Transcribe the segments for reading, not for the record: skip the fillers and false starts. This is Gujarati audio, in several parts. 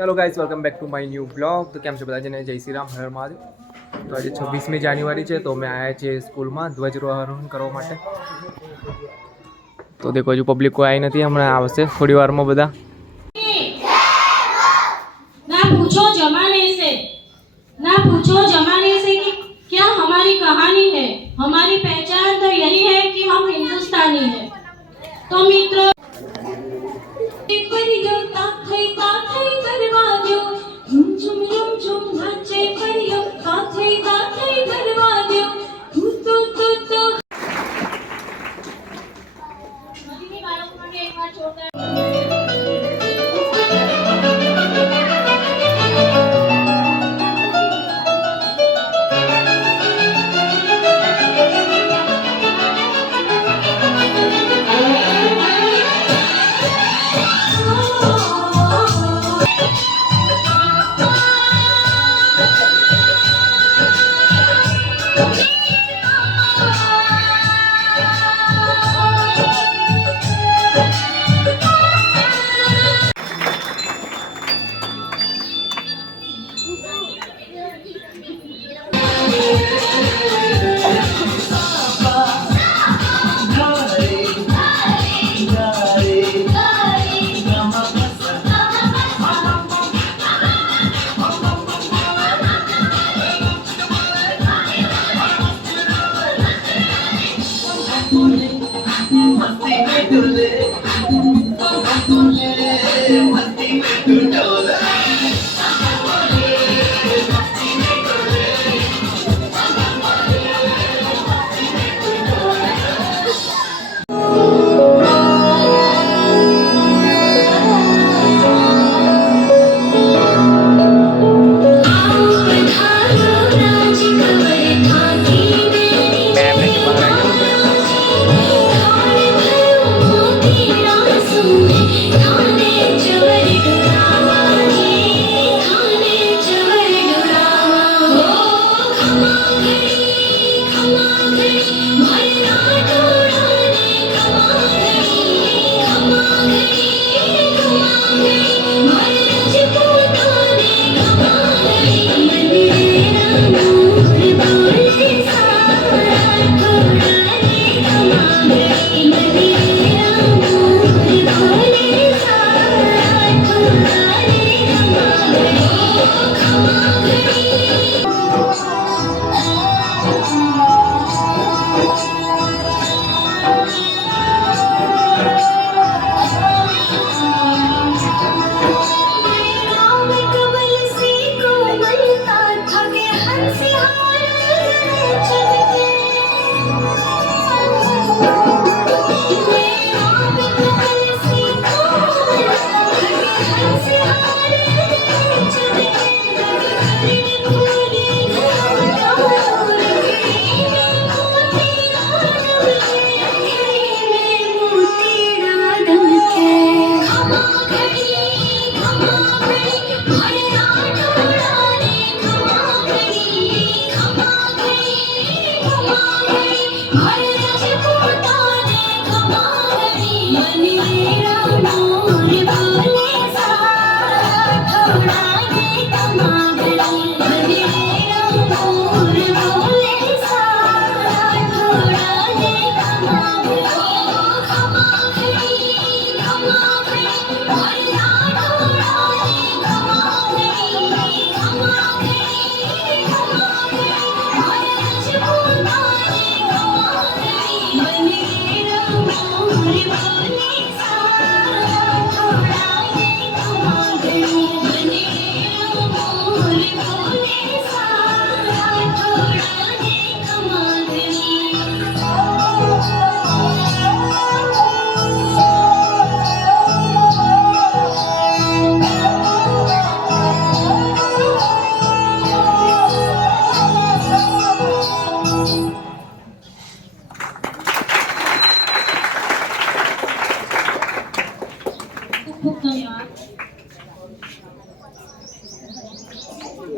Hello guys, welcome back to my new blog. तो કેમ છો બધા જને? જય શ્રી રામ, હર મહાદેવ। તો આજે 26મી જાન્યુઆરી છે, તો અમે આવ્યા છીએ સ્કૂલમાં ધ્વજારોહણ કરવા માટે। તો દેખો હજુ પબ્લિક કોઈ આવી નથી, હમણાં આવશે થોડી વારમાં બધા। ना पूछो जमाने से कि क्या हमारी कहानी है। हमारी पहचान तो यही है कि हम हिंदुस्तानी हैं। तो मित्रों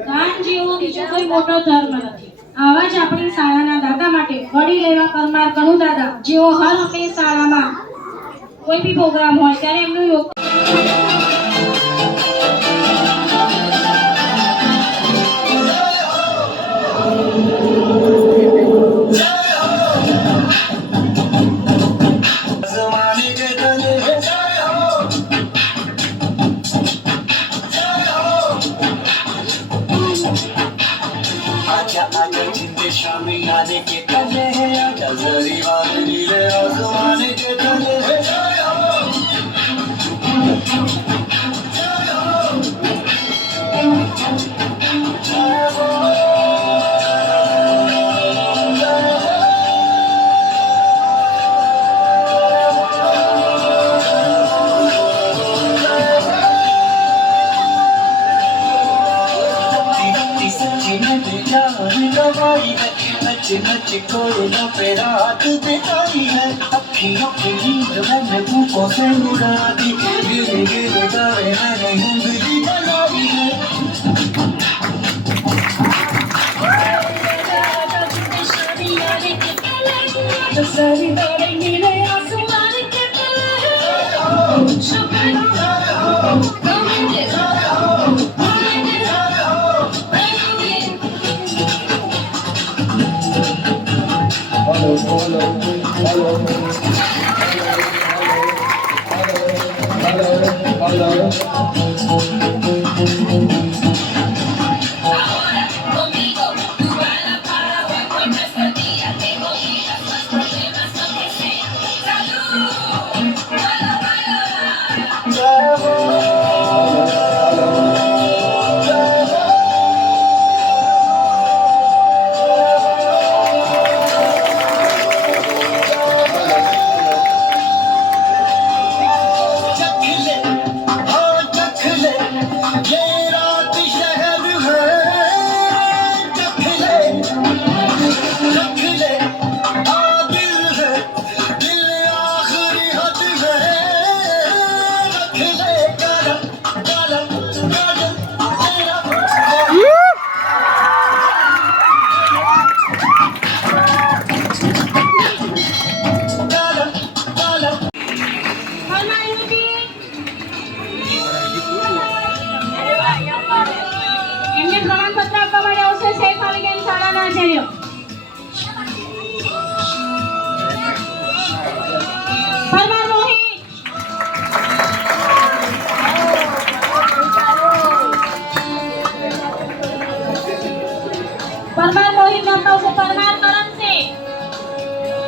દાન જેવો બીજો કોઈ મોટો ધર્મ નથી। આવા જ આપણી શાળાના દાદા માટે વડી લેવા પરમાર કનુ દાદા, જેઓ હર હંમેશ શાળામાં કોઈ બી પ્રોગ્રામ હોય ત્યારે એમનું યોગદાન नच नच कोयलों पे रात बिताई है, अखियों की नींद मैंने भूखों से उड़ा दी, गिर गिर जाए मैंने उंगली बनाई है। सारी बातें गिरे आसमान के એમને પ્રમાણપત્ર આપવા માટે આવશે શેખ અલીગેન શાળાના આચાર્ય. પરમાર મોહિત. પરમાર મોહિત નામ આવશે. પરમાર કરમસિંહ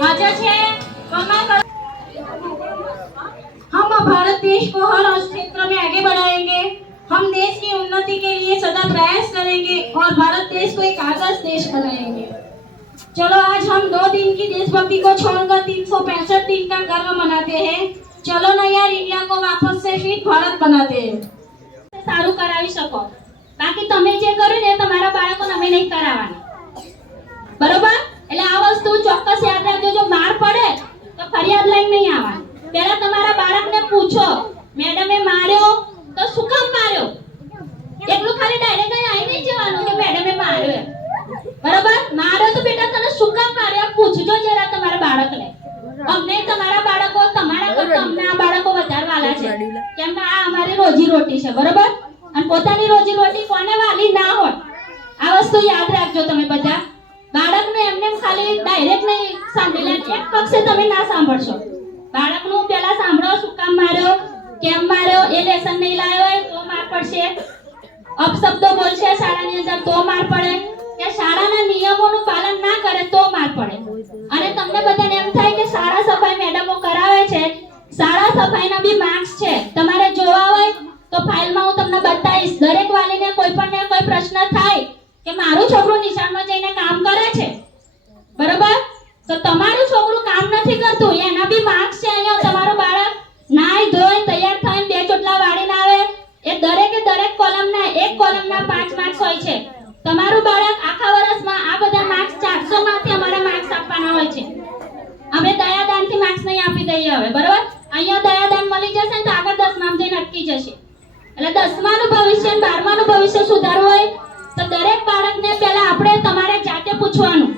હાજર છે. પરમાર हम भारत देश को हर क्षेत्र में आगे बढ़ाएंगे. हम देश की उन्नति के लिए सदा प्रयास करेंगे और भारत देश को एक आदर्श देश बनाएंगे. चलो आज हम 2 दिन की देशभक्ति को छोड़कर 365 दिन का गर्व मनाते हैं. चलो ना यार, इंडिया को वापस से फिर भारत बनाते हैं. સારું કરાવી શકો. બાકી તમે જે કર્યું ને તમારા બાળકોને અમે નહીં કરાવવાના. બરોબર? એટલે આ વસ્તુ ચોક્કસ યાદ રાખજો. જો માર પડે તો ફરિયાદ લઈને નહીં આવવાની. પહેલા તમારા બાળકને પૂછો, મેડમે માર્યો તો શું કામ માર્યો? એટલું ખાલી ડાયરેક્ટ આવી નહીં જવાનું કે મેડમે માર્યો. બરાબર? માર્યો તો બેટા તને શું કામ માર્યો પૂછજો જરા તમારા બાળકને. અમને તમારા બાળકો તમારા કરતા અમને આ બાળકો વધારે વાલા છે, કેમ કે આ અમારી રોજી રોટી છે. બરાબર? અને પોતાની રોજી રોટી કોને વાલી ના હોય, આ વસ્તુ યાદ રાખજો તમે બધા. બાળકને એમને ખાલી ડાયરેક્ટ નહીં સાંભળેલા એક પક્ષે તમે ના સાંભળશો. બાળકનું પહેલા સાંભળો, શું કામ માર્યો, કેમ માર્યો, એ લેસન નહીં લાવ્યો હોય તો માર પડશે, અપશબ્દો બોલશે શાળાની અંદર તો માર પડે, કે શાળાના નિયમોનું પાલન ના કરે તો માર પડે. અને તમને બધાને એમ થાય કે શાળા સફાઈ મેડમો કરાવે છે, શાળા સફાઈના બી માર્ક્સ છે, તમારે જોવા હોય તો ફાઇલમાં હું તમને બતાવીશ. દરેક વાલીને કોઈ પણ ને કોઈ પ્રશ્ન થાય કે મારું છોકરું નિશાળમાં જઈને કામ કરે છે, બરાબર, તો તમારું છોકરું કામ નથી કરતું એના બી માર્ક્સ છે. અહીંયા તમારું બાળક નાઈ ધોઈ તૈયાર થઈને 2 ચોટલા વાળીને આવે, એ દરેકે દરેક કોલમના એક કોલમના 5 માર્ક્સ હોય છે. તમારું બાળક આખા વર્ષમાં આ બધા માર્ક્સ 400 માંથી અમારે માર્ક્સ આપવાના હોય છે. અમે દયાદાનથી માર્ક્સ નહીં આપી દઈએ હવે, બરાબર? અહીંયા દયાદાન મળી જશે ને તો આગળ 10માં જઈને અટકી જશે. એટલે 10માનું ભવિષ્ય 12માનું ભવિષ્ય સુધારવું હોય તો દરેક બાળકને પહેલા આપણે તમારે જાતે પૂછવાનું,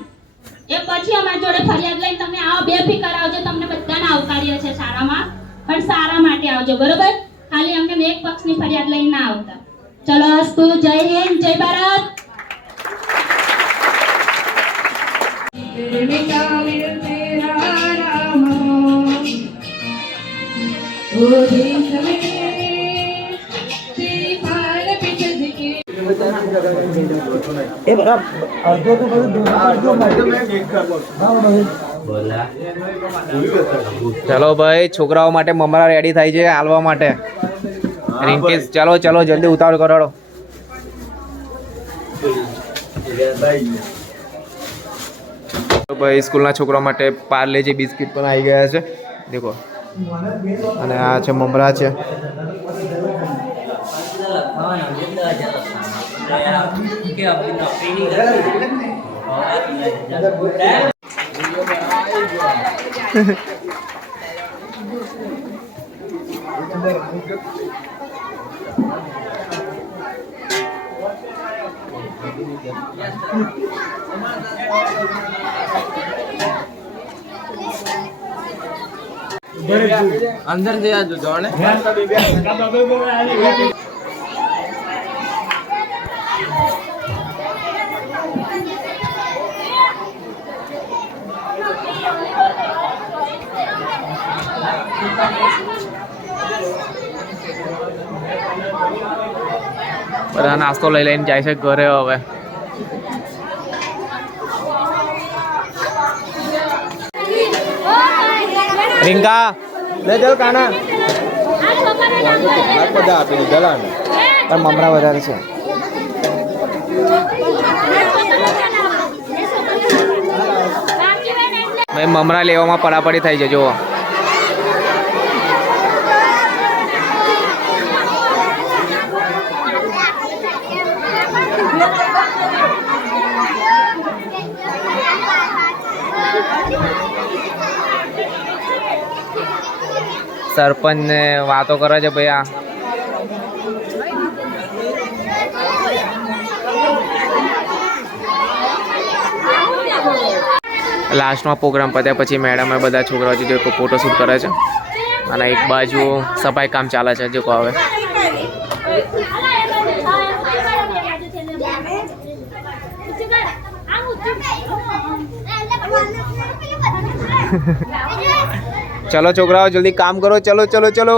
એ પછી અમારી જોડે ફરિયાદ લઈને તમે આવો, બેફિકર આવજો. તમને બધાને આવકાર્ય છે શાળામાં, પણ સારા માટે આવજો. બરોબર? ખાલી અમને એક પક્ષની ફરિયાદ લઈને ના આવતા. ચલો અસ્તુ. જય હિન્દ, જય ભારત. ચલો ભાઈ, છોકરાઓ માટે મમરા રેડી થાય છે હાલવા માટે. રિંકેશ ચાલો ચાલો જલ્દી ઉતાવળ કરાડો. ભાઈ સ્કૂલના છોકરા માટે પાર્લેજી બિસ્કિટ પણ આવી ગયા છે, દેખો. અને આ છે મમરા છે. અંદર જે આ જોણે બધા નાસ્તો લઈ લઈને જાય છે ઘરે હવે. રિંકા લે ચલ કાના બધા આપી દીધા ને પણ મમરા વધારે છે. ભાઈ મમરા લેવામાં પડાપડી થઈ છે જુઓ. સરપંચ ને વાતો કરે છે ભાઈ. આ લાસ્ટમાં પ્રોગ્રામ પત્યા પછી મેડમે બધા છોકરાઓ જે ફોટોશૂટ કરે છે અને એક બાજુ સફાઈ કામ ચાલે છે. જો હવે ચલો છોકરાઓ જલ્દી કામ કરો. ચલો ચલો ચલો.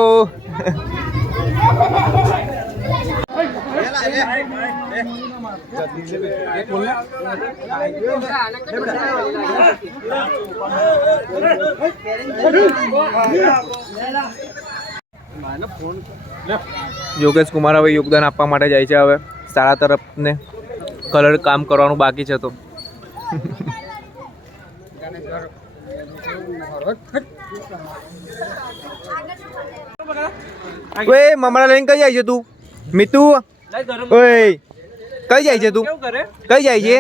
યોગેશ કુમાર હવે યોગદાન આપવા માટે જાય છે. હવે શાળા તરફને કલર કામ કરવાનું બાકી છે. તો ઓય મમરા લઈને કઈ જાય છે તું? મિતુ ઓય કઈ જાય છે તું? કઈ જાય છે?